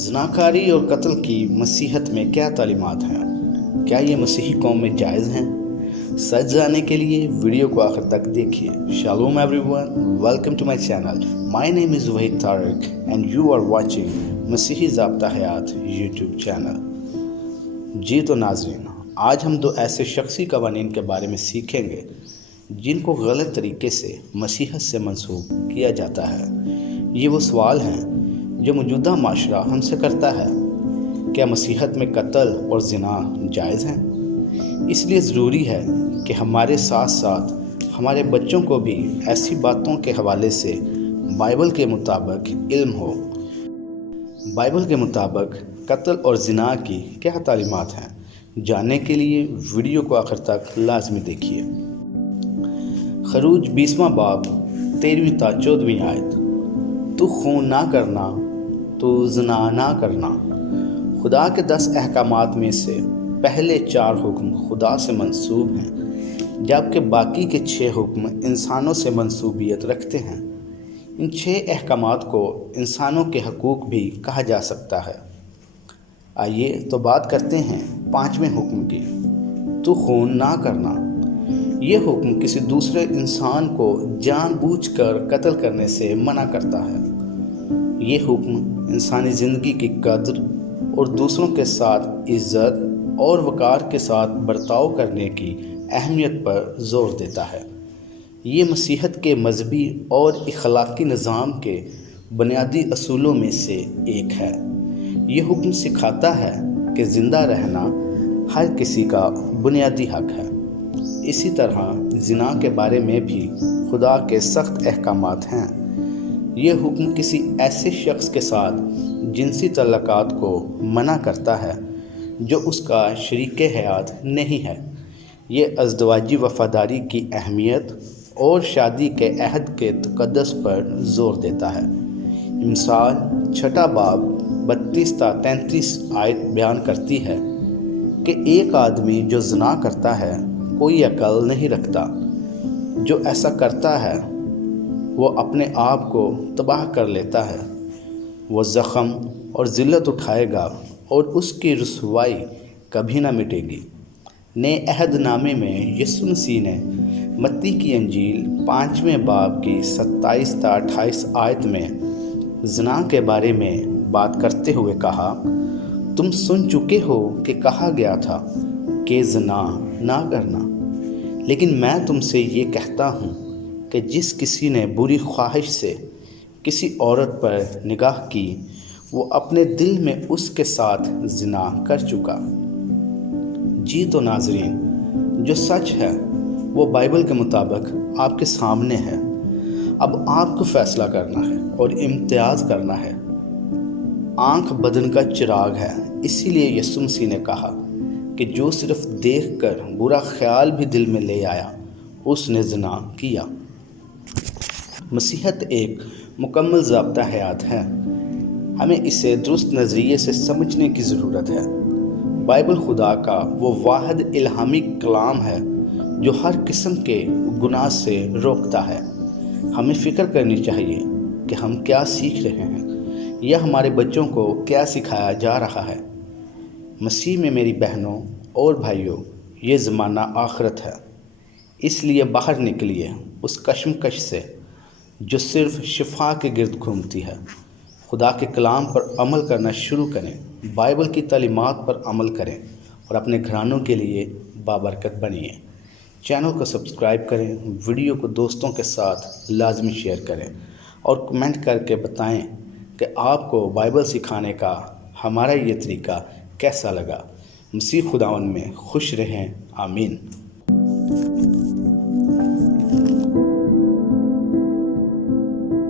زناکاری اور قتل کی مسیحت میں کیا تعلیمات ہیں؟ کیا یہ مسیحی قوم میں جائز ہیں؟ سچ جاننے کے لیے ویڈیو کو آخر تک دیکھیے۔ شالوم everyone, welcome to my channel. My name is Waheed Tariq and you are watching مسیحی ضابطہ حیات یوٹیوب چینل۔ جی تو ناظرین، آج ہم دو ایسے شخصی قوانین کے بارے میں سیکھیں گے جن کو غلط طریقے سے مسیحت سے منسوب کیا جاتا ہے۔ یہ وہ سوال ہیں جو موجودہ معاشرہ ہم سے کرتا ہے: کیا مسیحت میں قتل اور زنا جائز ہیں؟ اس لیے ضروری ہے کہ ہمارے ساتھ ساتھ ہمارے بچوں کو بھی ایسی باتوں کے حوالے سے بائبل کے مطابق علم ہو۔ بائبل کے مطابق قتل اور زنا کی کیا تعلیمات ہیں؟ جاننے کے لیے ویڈیو کو آخر تک لازمی دیکھیے۔ خروج 20واں باب 13ویں تا 14ویں آیت: تو خون نہ کرنا، تو زنا نہ کرنا۔ خدا کے 10 احکامات میں سے پہلے 4 حکم خدا سے منسوب ہیں، جبکہ باقی کے 6 حکم انسانوں سے منسوبیت رکھتے ہیں۔ ان 6 احکامات کو انسانوں کے حقوق بھی کہا جا سکتا ہے۔ آئیے تو بات کرتے ہیں 5ویں حکم کی: تو خون نہ کرنا۔ یہ حکم کسی دوسرے انسان کو جان بوجھ کر قتل کرنے سے منع کرتا ہے۔ یہ حکم انسانی زندگی کی قدر اور دوسروں کے ساتھ عزت اور وقار کے ساتھ برتاؤ کرنے کی اہمیت پر زور دیتا ہے۔ یہ مسیحت کے مذہبی اور اخلاقی نظام کے بنیادی اصولوں میں سے ایک ہے۔ یہ حکم سکھاتا ہے کہ زندہ رہنا ہر کسی کا بنیادی حق ہے۔ اسی طرح زنا کے بارے میں بھی خدا کے سخت احکامات ہیں۔ یہ حکم کسی ایسے شخص کے ساتھ جنسی تعلقات کو منع کرتا ہے جو اس کا شریک حیات نہیں ہے۔ یہ ازدواجی وفاداری کی اہمیت اور شادی کے عہد کے تقدس پر زور دیتا ہے۔ مثال 6 باب 32 تا 33 آیت بیان کرتی ہے کہ ایک آدمی جو زنا کرتا ہے کوئی عقل نہیں رکھتا۔ جو ایسا کرتا ہے وہ اپنے آپ کو تباہ کر لیتا ہے۔ وہ زخم اور ذلت اٹھائے گا اور اس کی رسوائی کبھی نہ مٹے گی۔ نئے عہد نامے میں یسوع مسیح نے متی کی انجیل 5ویں باب کی 27 تا 28 آیت میں زنا کے بارے میں بات کرتے ہوئے کہا: تم سن چکے ہو کہ کہا گیا تھا کہ زنا نہ کرنا، لیکن میں تم سے یہ کہتا ہوں کہ جس کسی نے بری خواہش سے کسی عورت پر نگاہ کی وہ اپنے دل میں اس کے ساتھ زنا کر چکا۔ جی تو ناظرین، جو سچ ہے وہ بائبل کے مطابق آپ کے سامنے ہے۔ اب آپ کو فیصلہ کرنا ہے اور امتیاز کرنا ہے۔ آنکھ بدن کا چراغ ہے، اسی لیے یسوع مسیح نے کہا کہ جو صرف دیکھ کر برا خیال بھی دل میں لے آیا اس نے زنا کیا۔ مسیحت ایک مکمل ضابطہ حیات ہے۔ ہمیں اسے درست نظریے سے سمجھنے کی ضرورت ہے۔ بائبل خدا کا وہ واحد الہامی کلام ہے جو ہر قسم کے گناہ سے روکتا ہے۔ ہمیں فکر کرنی چاہیے کہ ہم کیا سیکھ رہے ہیں یا ہمارے بچوں کو کیا سکھایا جا رہا ہے۔ مسیح میں میری بہنوں اور بھائیوں، یہ زمانہ آخرت ہے، اس لیے باہر نکلیے اس کشمکش سے جو صرف شفا کے گرد گھومتی ہے۔ خدا کے کلام پر عمل کرنا شروع کریں، بائبل کی تعلیمات پر عمل کریں اور اپنے گھرانوں کے لیے بابرکت بنیے۔ چینل کو سبسکرائب کریں، ویڈیو کو دوستوں کے ساتھ لازمی شیئر کریں اور کمنٹ کر کے بتائیں کہ آپ کو بائبل سکھانے کا ہمارا یہ طریقہ کیسا لگا۔ مسیح خداوند میں خوش رہیں، آمین۔